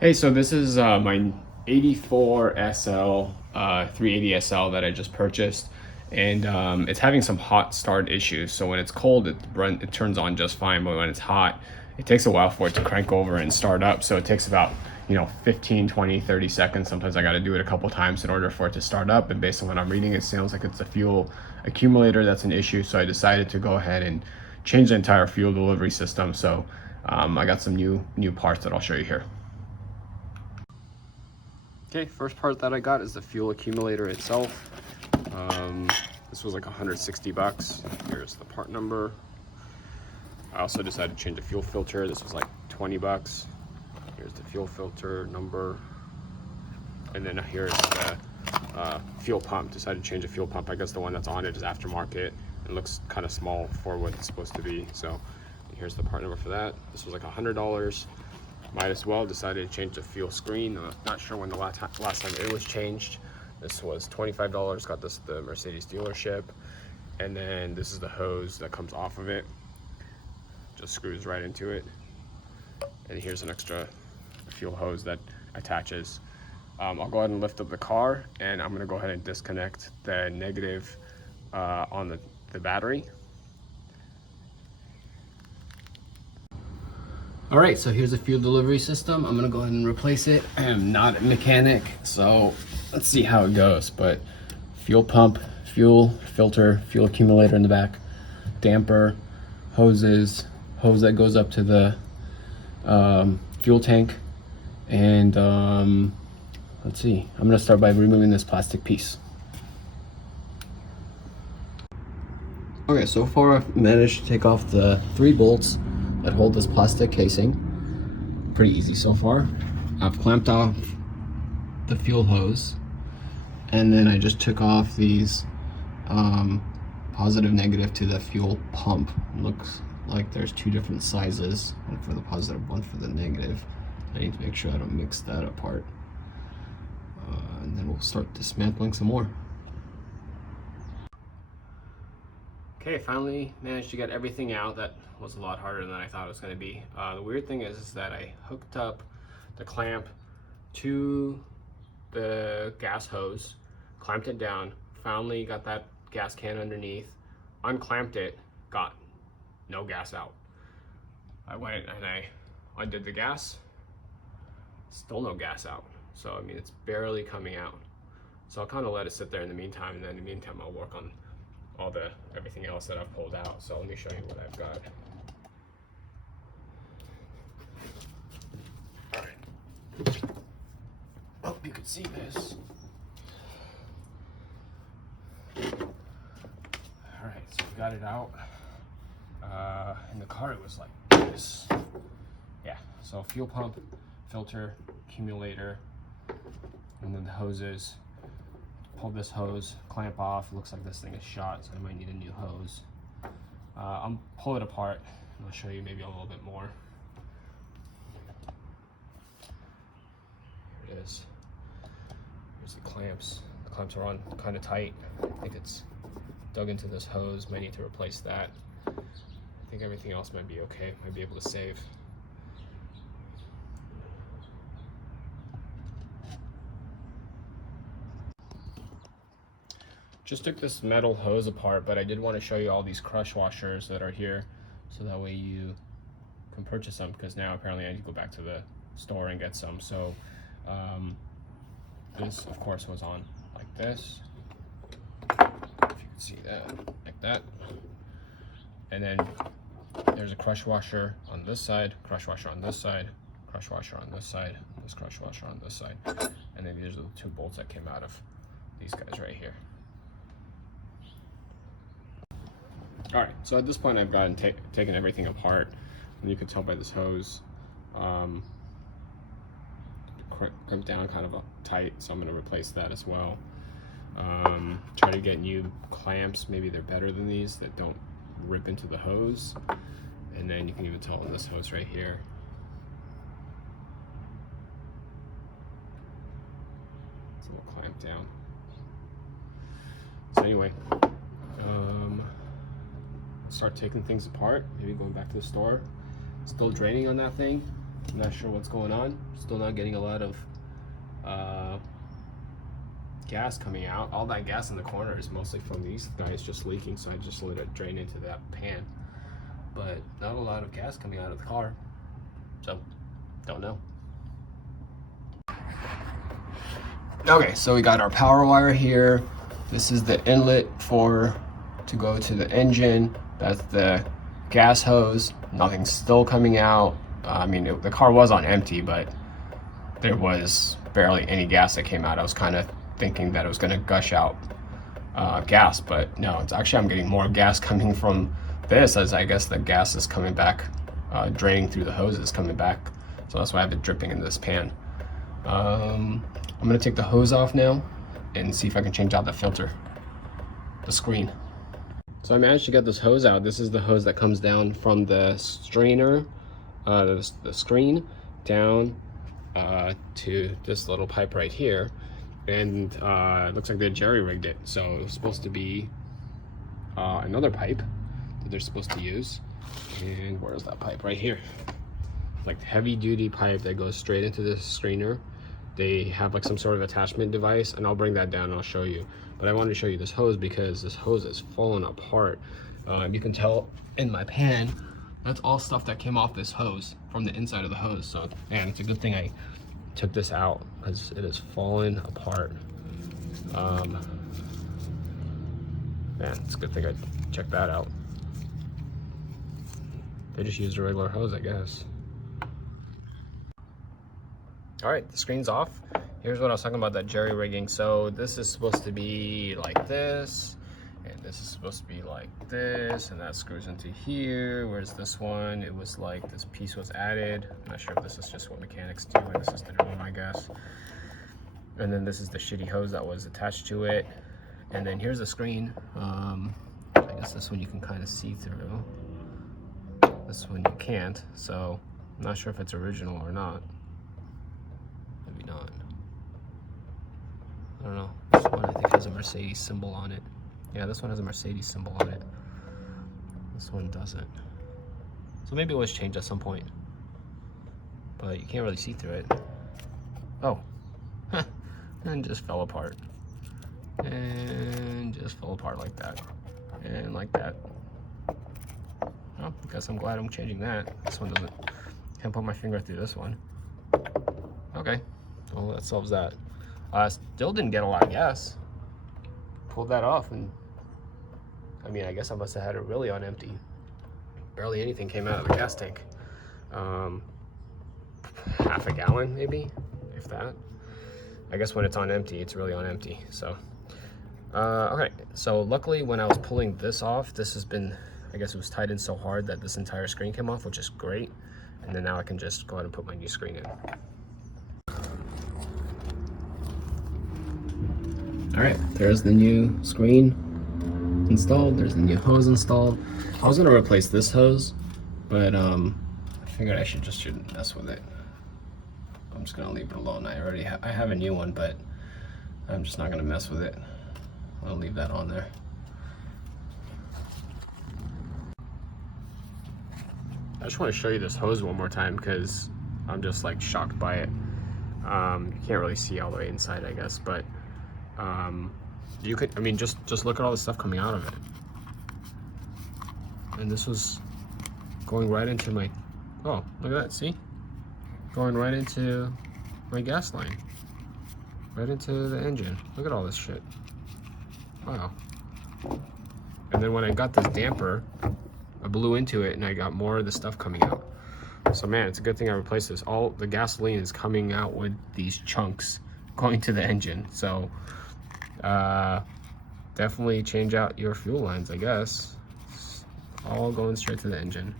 Hey, so this is my 84 SL 380 SL that I just purchased, and it's having some hot start issues. So when it's cold, it turns on just fine, but when it's hot, it takes a while for it to crank over and start up. So it takes about 15, 20, 30 seconds. Sometimes I got to do it a couple times in order for it to start up. And based on what I'm reading, it sounds like it's the fuel accumulator that's an issue. So I decided to go ahead and change the entire fuel delivery system. So I got some new parts that I'll show you here. Okay, first part that I got is the fuel accumulator itself. This was like 160 bucks. Here's the part number. I also decided to change the fuel filter. This was like 20 bucks. Here's the fuel filter number. And then here's the fuel pump. Decided to change the fuel pump. I guess the one that's on it is aftermarket. It looks kind of small for what it's supposed to be. So here's the part number for that. This was like $100. Might as well. Decided to change the fuel screen. Not sure when the last time it was changed. This was $25. Got this at the Mercedes dealership. And then this is the hose that comes off of it. Just screws right into it. And here's an extra fuel hose that attaches. I'll go ahead and lift up the car, and I'm going to go ahead and disconnect the negative on the battery. All right, so here's the fuel delivery system. I'm gonna go ahead and replace it. I am not a mechanic, so let's see how it goes. But fuel pump, fuel filter, fuel accumulator in the back, damper, hoses, hose that goes up to the fuel tank, and let's see. I'm gonna start by removing this plastic piece. Okay, so far I've managed to take off the 3 bolts that hold this plastic casing. Pretty easy so far. I've clamped off the fuel hose, and then I just took off these positive negative to the fuel pump. It looks like there's 2 different sizes, one for the positive, one for the negative. I need to make sure I don't mix that apart. And then we'll start dismantling some more. Okay, finally managed to get everything out. That was a lot harder than I thought it was going to be. The weird thing is that I hooked up the clamp to the gas hose, clamped it down, finally got that gas can underneath, unclamped it, got no gas out. I went and I undid the gas, still no gas out. So I mean, it's barely coming out. So I'll kind of let it sit there in the meantime, and then in the meantime I'll work on everything else that I've pulled out. So let me show you what I've got. All right. Hope you can see this. All right, so we got it out. In the car it was like this. Yeah, so fuel pump, filter, accumulator, and then the hoses. Pull this hose, clamp off. It looks like this thing is shot, so I might need a new hose. I'll pull it apart and I'll show you maybe a little bit more. Here it is. Here's the clamps. The clamps are on kind of tight. I think it's dug into this hose. Might need to replace that. I think everything else might be okay. Might be able to save. Just took this metal hose apart, but I did want to show you all these crush washers that are here, so that way you can purchase them, because now apparently I need to go back to the store and get some. So this of course was on like this, if you can see that, like that. And then there's a crush washer on this side, crush washer on this side, crush washer on this side, this crush washer on this side, and then these are the 2 bolts that came out of these guys right here. All right, so at this point I've gotten taken everything apart, and you can tell by this hose, crimped down kind of tight, so I'm going to replace that as well. Try to get new clamps, maybe they're better than these, that don't rip into the hose. And then you can even tell on this hose right here. It's a little clamped down. So anyway, start taking things apart, maybe going back to the store. Still draining on that thing. Not sure what's going on. Still not getting a lot of gas coming out. All that gas in the corner is mostly from these guys just leaking, so I just let it drain into that pan. But not a lot of gas coming out of the car, so don't know. Okay, so we got our power wire here. This is the inlet to go to the engine. That's the gas hose. Nothing's still coming out. I mean, the car was on empty, but there was barely any gas that came out. I was kind of thinking that it was going to gush out gas, but no, it's actually, I'm getting more gas coming from this, as I guess the gas is coming back, draining through the hoses coming back. So that's why I have it dripping in this pan. I'm going to take the hose off now and see if I can change out the filter, the screen. So I managed to get this hose out. This is the hose that comes down from the strainer, the screen, down to this little pipe right here. And it looks like they jerry-rigged it. So it was supposed to be another pipe that they're supposed to use. And where's that pipe? Right here. Like heavy-duty pipe that goes straight into the screener. They have like some sort of attachment device, and I'll bring that down and I'll show you. But I wanted to show you this hose because this hose is falling apart. You can tell in my pan, that's all stuff that came off this hose from the inside of the hose. So, man, it's a good thing I took this out because it is falling apart. Man, it's a good thing I checked that out. They just used a regular hose, I guess. All right, the screen's off. Here's what I was talking about, that jerry rigging. So this is supposed to be like this, and this is supposed to be like this, and that screws into here. Whereas this one, it was like this piece was added. I'm not sure if this is just what mechanics do, and this is the new one, I guess. And then this is the shitty hose that was attached to it. And then here's the screen. I guess this one you can kind of see through. This one you can't, so I'm not sure if it's original or not. Maybe not. I don't know. This one I think has a Mercedes symbol on it. Yeah, this one has a Mercedes symbol on it. This one doesn't. So maybe it was changed at some point. But you can't really see through it. Oh. And just fell apart. And just fell apart like that. And like that. Well, I guess I'm glad I'm changing that. This one doesn't. Can't put my finger through this one. Okay. Well, that solves that. Still didn't get a lot of gas. Pulled that off, and I mean, I guess I must have had it really on empty. Barely anything came out of the gas tank. Half a gallon, maybe, if that. I guess when it's on empty, it's really on empty. So, okay. So luckily, when I was pulling this off, this has been, I guess it was tied in so hard that this entire screen came off, which is great. And then now I can just go ahead and put my new screen in. All right, there's the new screen installed. There's the new hose installed. I was gonna replace this hose, but I figured I shouldn't mess with it. I'm just gonna leave it alone. I have a new one, but I'm just not gonna mess with it. I'll leave that on there. I just want to show you this hose one more time because I'm just like shocked by it. You can't really see all the way inside, I guess, but you could, I mean, just look at all the stuff coming out of it. And this was going right into my, oh, look at that, see? Going right into my gas line. Right into the engine. Look at all this shit. Wow. And then when I got this damper, I blew into it and I got more of the stuff coming out. So man, it's a good thing I replaced this. All the gasoline is coming out with these chunks going to the engine. So definitely change out your fuel lines, I guess. It's all going straight to the engine.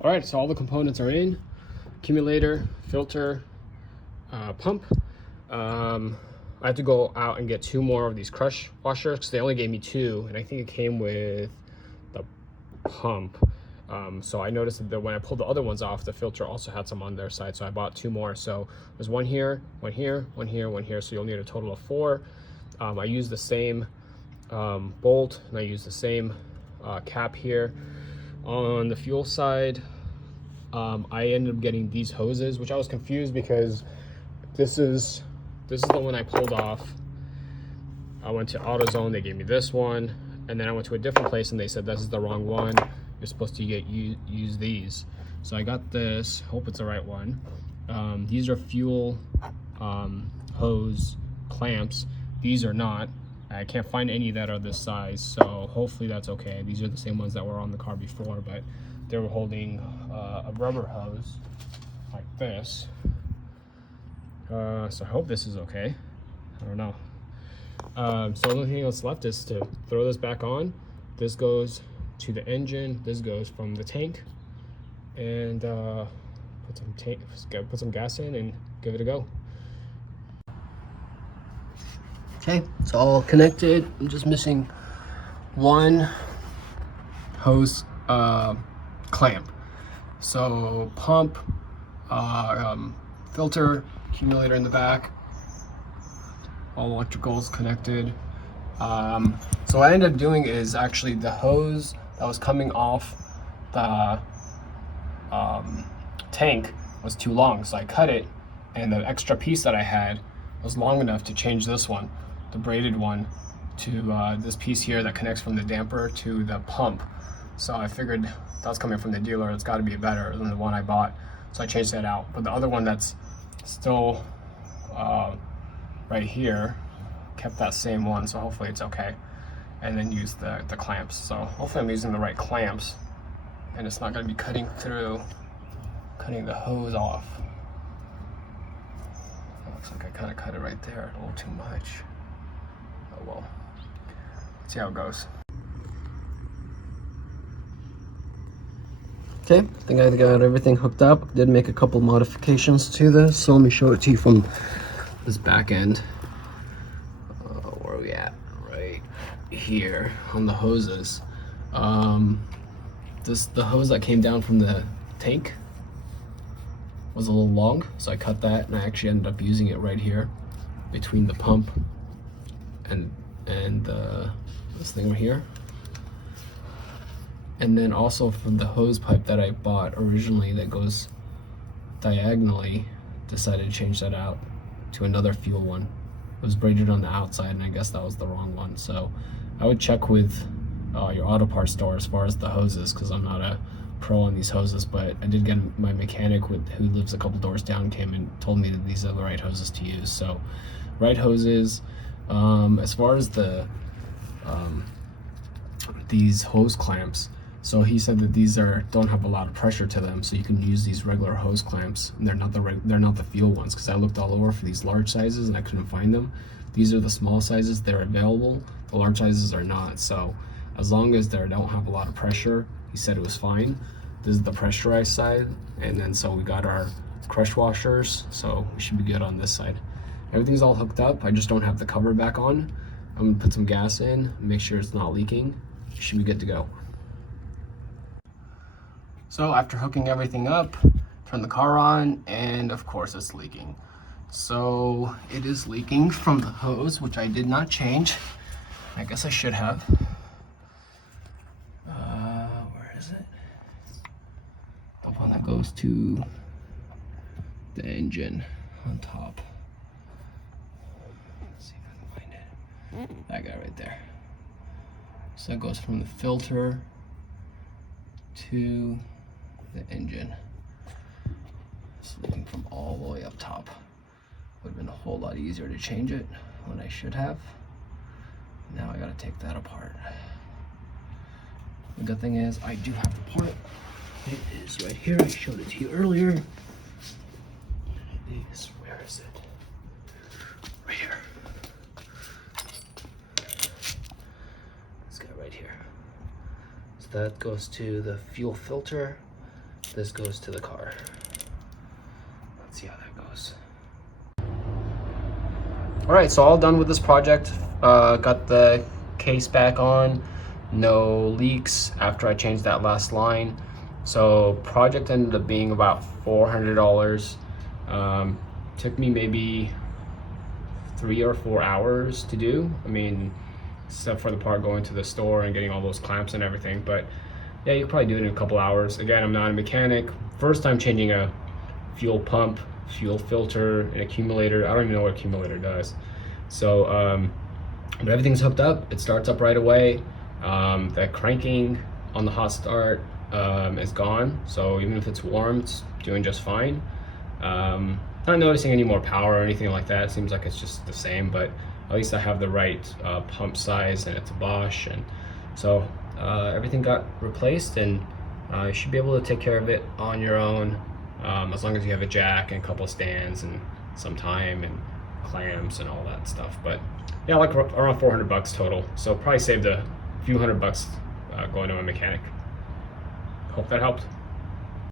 All right, so all the components are in. Accumulator, filter, pump. I had to go out and get 2 more of these crush washers because they only gave me 2, and I think it came with the pump. So I noticed that when I pulled the other ones off, the filter also had some on their side, so I bought 2 more. So there's 1 here, 1 here, 1 here, 1 here, so you'll need a total of 4. I used the same bolt, and I used the same cap here. On the fuel side, I ended up getting these hoses, which I was confused because this is the one I pulled off. I went to AutoZone, they gave me this one, and then I went to a different place and they said this is the wrong one. You're supposed to use these. So I got this, hope it's the right one. These are fuel hose clamps. These are not. I can't find any that are this size, so hopefully that's okay. These are the same ones that were on the car before, but they were holding a rubber hose like this. So I hope this is okay. I don't know. So the only thing that's left is to throw this back on. This goes to the engine. This goes from the tank, and put some gas in and give it a go. Okay, it's all connected. I'm just missing one hose clamp. So pump, filter, accumulator in the back, all electricals connected. So what I ended up doing is actually the hose that was coming off the tank was too long, so I cut it, and the extra piece that I had was long enough to change this one, the braided one, to this piece here that connects from the damper to the pump. So I figured that was coming from the dealer, it's got to be better than the one I bought, so I changed that out. But the other one that's still right here kept that same one, so hopefully it's okay. And then use the clamps. So hopefully I'm using the right clamps and it's not going to be cutting the hose off. Looks like I kind of cut it right there, a little too much. Oh well, let's see how it goes. Okay, I think I got everything hooked up. Did make a couple modifications to this, so let me show it to you from this back end. Where are we at? Right here on the hoses. The hose that came down from the tank was a little long, so I cut that, and I actually ended up using it right here between the pump and this thing right here. And then also from the hose pipe that I bought originally that goes diagonally, decided to change that out to another fuel one. It was braided on the outside, and I guess that was the wrong one. So I would check with your auto parts store as far as the hoses, because I'm not a pro on these hoses, but I did get my mechanic who lives a couple doors down came and told me that these are the right hoses to use. So right hoses. As far as these hose clamps, so he said that these don't have a lot of pressure to them, so you can use these regular hose clamps, and they're not the fuel ones, because I looked all over for these large sizes and I couldn't find them. These are the small sizes, they're available. The large sizes are not. So as long as they don't have a lot of pressure, he said it was fine. This is the pressurized side, and then so we got our crush washers, so we should be good on this side. Everything's all hooked up. I just don't have the cover back on. I'm gonna put some gas in, make sure it's not leaking. Should be good to go. So after hooking everything up, turn the car on, and of course it's leaking. So it is leaking from the hose, which I did not change. I guess I should have. Where is it? The one that goes to the engine on top. Let's see if I can find it. That guy right there. So it goes from the filter to the engine. It's leaking from all the way up top. Would have been a whole lot easier to change it when I should have. Now I gotta take that apart. The good thing is I do have the part. It is right here. I showed it to you earlier. Where is it? Right here. This guy right here. So that goes to the fuel filter. This goes to the car. Let's see how that goes. All right, so all done with this project. Got the case back on. No leaks after I changed that last line. So project ended up being about $400. Took me maybe 3 or 4 hours to do. I mean, except for the part going to the store and getting all those clamps and everything. But Yeah, you could probably do it in a couple hours. Again, I'm not a mechanic. First time changing a fuel pump, fuel filter, an accumulator. I don't even know what accumulator does. So, but everything's hooked up. It starts up right away. The cranking on the hot start is gone. So even if it's warm, it's doing just fine. Not noticing any more power or anything like that. It seems like it's just the same, but at least I have the right pump size, and it's a Bosch, and so everything got replaced, and you should be able to take care of it on your own, as long as you have a jack and a couple of stands and some time and clamps and all that stuff. But yeah, like around 400 bucks total. So probably saved a few $100 going to a mechanic. Hope that helped.